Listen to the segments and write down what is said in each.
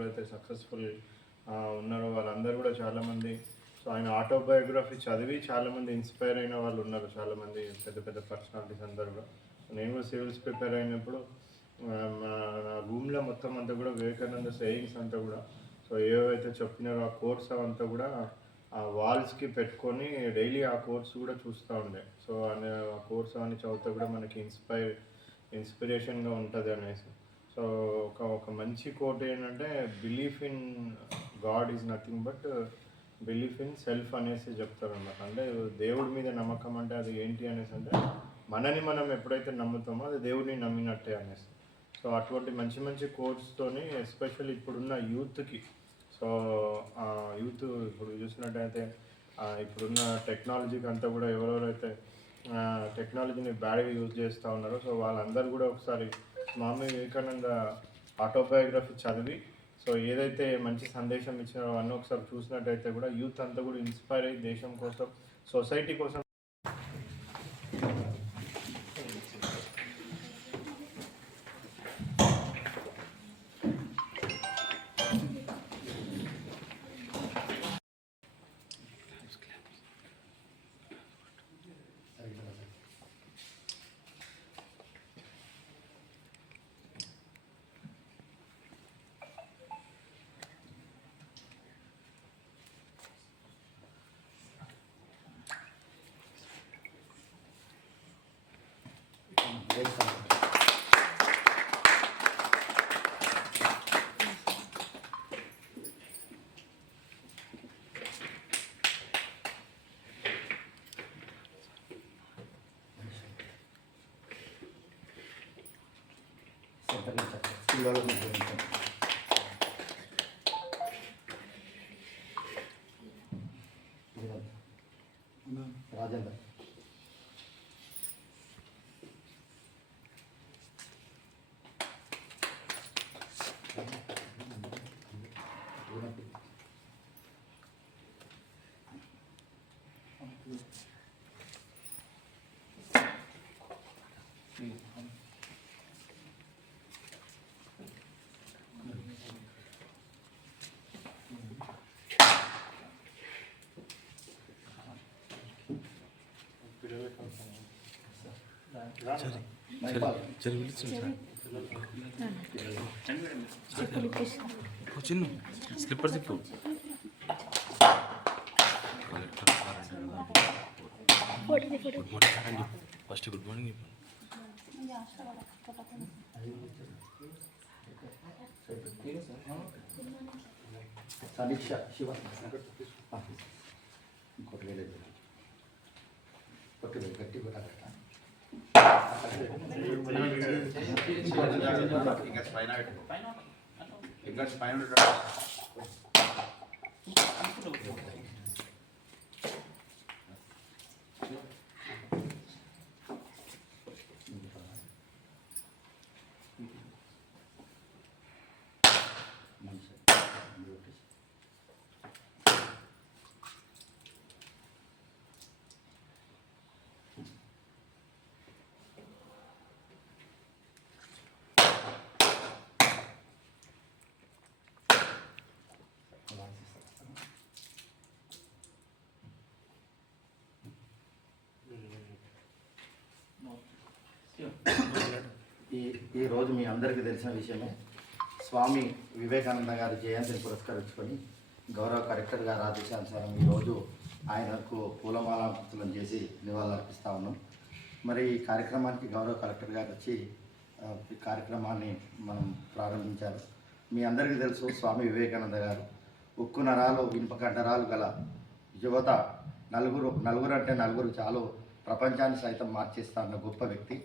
ఎవరైతే సక్సెస్ఫుల్ ఉన్నారో వాళ్ళందరూ కూడా చాలామంది సో ఆయన ఆటోబయోగ్రఫీ చదివి చాలామంది ఇన్స్పైర్ అయిన వాళ్ళు ఉన్నారు. చాలామంది పెద్ద పెద్ద పర్సనాలిటీస్ అందరూ కూడా. నేను కూడా సివిల్స్ ప్రిపేర్ అయినప్పుడు నా రూమ్లో మొత్తం అంతా కూడా వివేకానంద సేయింగ్స్ అంతా కూడా సో ఏవైతే చెప్పినారో ఆ కోర్స్ అవంతా కూడా ఆ వాల్స్కి పెట్టుకొని డైలీ ఆ కోర్స్ కూడా చూస్తూ ఉండే. సో ఆ కోర్స్ అవన్నీ చదివితే కూడా మనకి ఇన్స్పిరేషన్గా ఉంటుంది అనేసి. సో ఒక మంచి కోట్ ఏంటంటే belief in God is nothing but belief in self అనేసి చెప్తారు అన్నమాట. అంటే దేవుడి మీద నమ్మకం అంటే అది ఏంటి అనేసి అంటే మనని మనం ఎప్పుడైతే నమ్ముతామో అది దేవుడిని నమ్మినట్టే అనేసి. సో అటువంటి మంచి మంచి కోర్స్తోని ఎస్పెషల్లీ ఇప్పుడున్న యూత్కి సో యూత్ ఇప్పుడు చూసినట్టయితే ఇప్పుడున్న టెక్నాలజీకి అంతా కూడా ఎవరెవరైతే టెక్నాలజీని బ్యాడ్గా యూజ్ చేస్తూ ఉన్నారో సో వాళ్ళందరూ కూడా ఒకసారి స్వామి వివేకానంద ఆటోబయోగ్రఫీ చదివి సో ఏదైతే మంచి సందేశం ఇచ్చినారో అవన్నీ ఒకసారి చూసినట్టయితే కూడా యూత్ అంతా కూడా ఇన్స్పైర్ అయ్యి దేశం కోసం సొసైటీ కోసం రాజేందర్ చిన్న స్లిప్పర్ తిప్పు ఫస్ట్ గుడ్ మార్నింగ్ సమీక్ష శివ ఇంకోటి వేలేదు కొట్టి గట్టి కొట్టాలట ఈ రోజు మీ అందరికీ తెలిసిన విషయమే. స్వామి వివేకానంద గారి జయంతిని పురస్కరించుకొని గౌరవ కలెక్టర్ గారి ఆదేశానుసారం ఈరోజు ఆయనకు పూలమాలార్పణం చేసి నివాళులర్పిస్తూ ఉన్నాం. మరి ఈ కార్యక్రమానికి గౌరవ కలెక్టర్ గారు వచ్చి ఈ కార్యక్రమాన్ని మనం ప్రారంభించారు. మీ అందరికీ తెలుసు స్వామి వివేకానంద గారు ఉక్కు నరాలు ఇనుప కండరాలు గల యువత, నలుగురు అంటే నలుగురు చాలు ప్రపంచాన్ని సైతం మార్చేస్తా అన్న గొప్ప వ్యక్తి.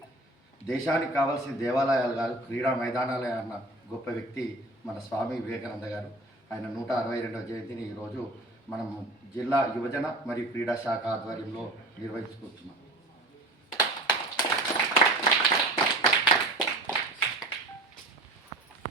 దేశానికి కావాల్సిన దేవాలయాలు కాదు, క్రీడా మైదానాలే అన్న గొప్ప వ్యక్తి మన స్వామి వివేకానంద గారు. ఆయన 162వ జయంతిని ఈరోజు మనం జిల్లా యువజన మరియు క్రీడా శాఖ ఆధ్వర్యంలో నిర్వహించుకుంటున్నాం.